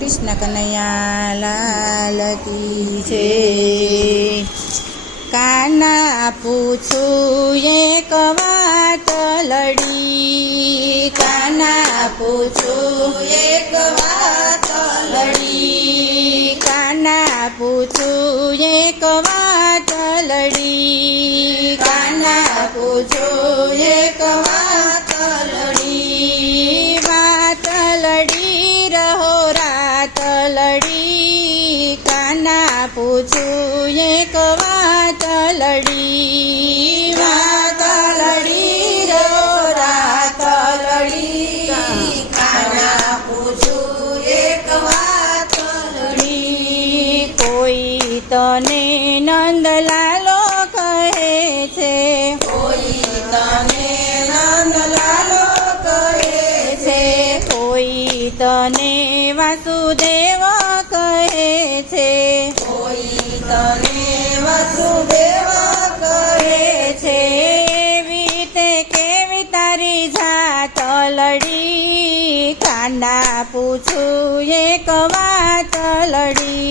કૃષ્ણ કનૈયા લાલ કી છે। કાના પૂછું એક વાતલડી, કાના પૂછું એક વાતલડી, કાના પૂછું એક વાતલડી, કાના પૂછું એક વાતલડી, વાતલડી રહો રાતલડી, કાના પૂછું એક વાતલડી, વાતલડી રહો રાતલડી, કાના પૂછું એક વાતલડી, કોઈ તને નંદલાલો કહે છે, કોઈ તને નંદલાલો કહે છે, કોઈ તને વાસુદેવ કહે છે, કોઈ તને વાસુદેવ કહે છે, એવી તે કેવી તારી જાતલડી, કાના પૂછું એક વાતલડી,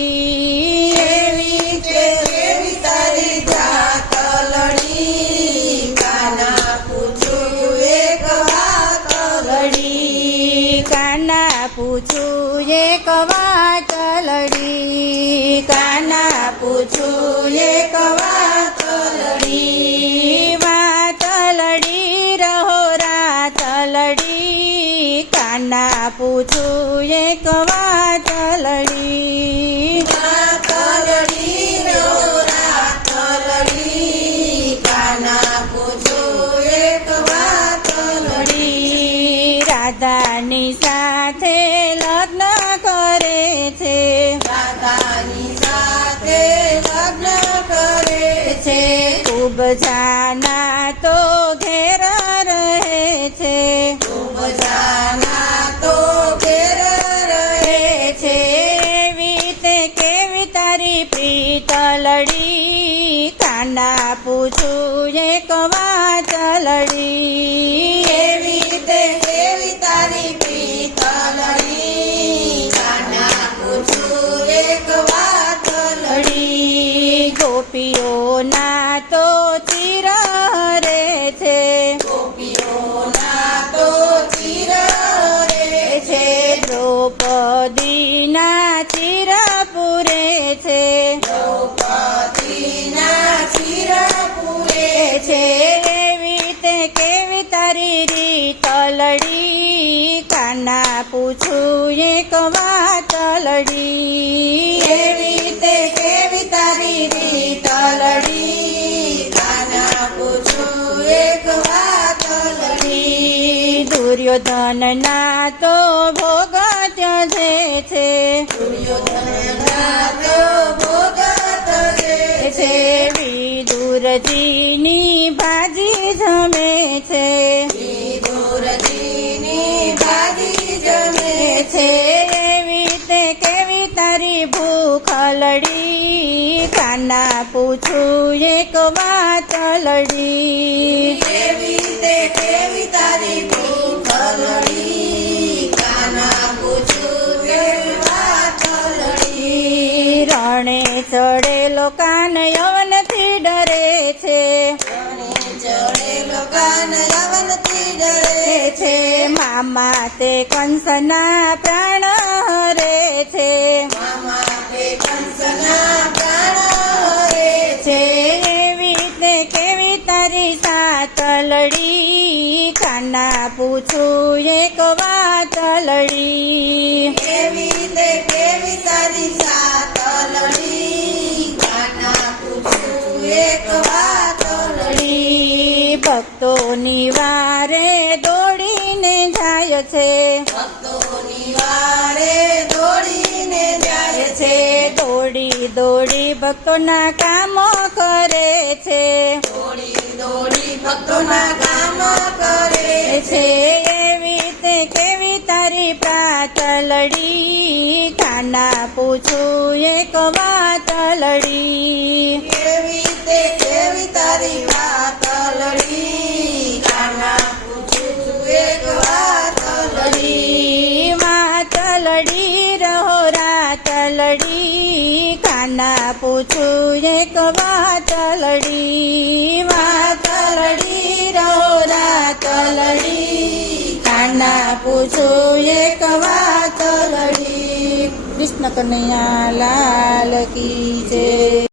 એવી તે કેવી તારી જાતલડી, કાના પૂછું એક વાતલડી, કાના પૂછું એક વાતલડી, કાના પૂછું એક વાતલડી, વાતલડી રહો રાતલડી, કાના પૂછું એક વાતલડી, વાતલડી રહો રાતલડી, કાના પૂછું એક વાતલડી, રાધાની સાથે લગ્ન કરે છે, રાધાની સાથે લગ્ન કરે છે, ખૂબ જાના તો ઘેર રહે છે, ખૂબ જાના તો ઘેર રહે છે, એવી તે કેવી તારી પ્રીતલડી, કાના પૂછું એક વાતલડી, એવી તે કેવી તારી પ્રીતલડી, કાના પૂછું એક વાતલડી, ગોપીઓના તો ચિર હરે છે, ગોપીઓના તો ચિર હરે છે, દ્રૌપદીના ચિર પૂરે છે, દ્રૌપદીના ચિર પૂરે છે, એવી તે કેવી તારી રીતલડી, કાના પૂછું એક વાતલડી, એવી તે કેવી તારી રીતલડી, કાના પૂછું એક વાતલડી, દુર્યોધનના તો ભોગ ત્યજે છે, દુર્યોધનના તો ભોગ ત્યજે છે, વિદુરજીની ભાજી જમે છે, વિદુરજીની ભાજી જમે છે, એવી તે કેવી તારી ભૂખલડી, કાના પૂછું એક વાતલડી, એવી તે કેવી તારી ભૂખલડી, કાના પૂછું એક વાતલડી, રણે ચડેલો કાન યવનથી ડરે છે, રણે ચડેલો કાન યવનથી ડરે છે, મામા તે કંસના પ્રાણ હરે છે, મામા તે કંસના પ્રાણ હરે છે, એવી તે કેવી તારી સાતલડી, કાના પૂછું એક વાતલડી, એવી તે કેવી તારી સાતલડી, કાના પૂછું એક વાતલડી, ભક્તોની વારે દોડીને જાય છે, ભક્તોની વારે દોડીને જાય છે, દોડી દોડી ભક્તોના કામો કરે છે, દોડી દોડી ભક્તોના કામો કરે છે, એવી તે કેવી તારી પ્રાતલડી, કાના પૂછું એક વાતલડી, એવી તે કેવી તારી વાતલડી, કાના પૂછું એક વાતલડી, વાતલડી રહો લડી કાના પૂછું એક વાત લડી રો રાત લડી કાના પૂછું એક વાત લડી કૃષ્ણ કનૈયા લાલ કી જય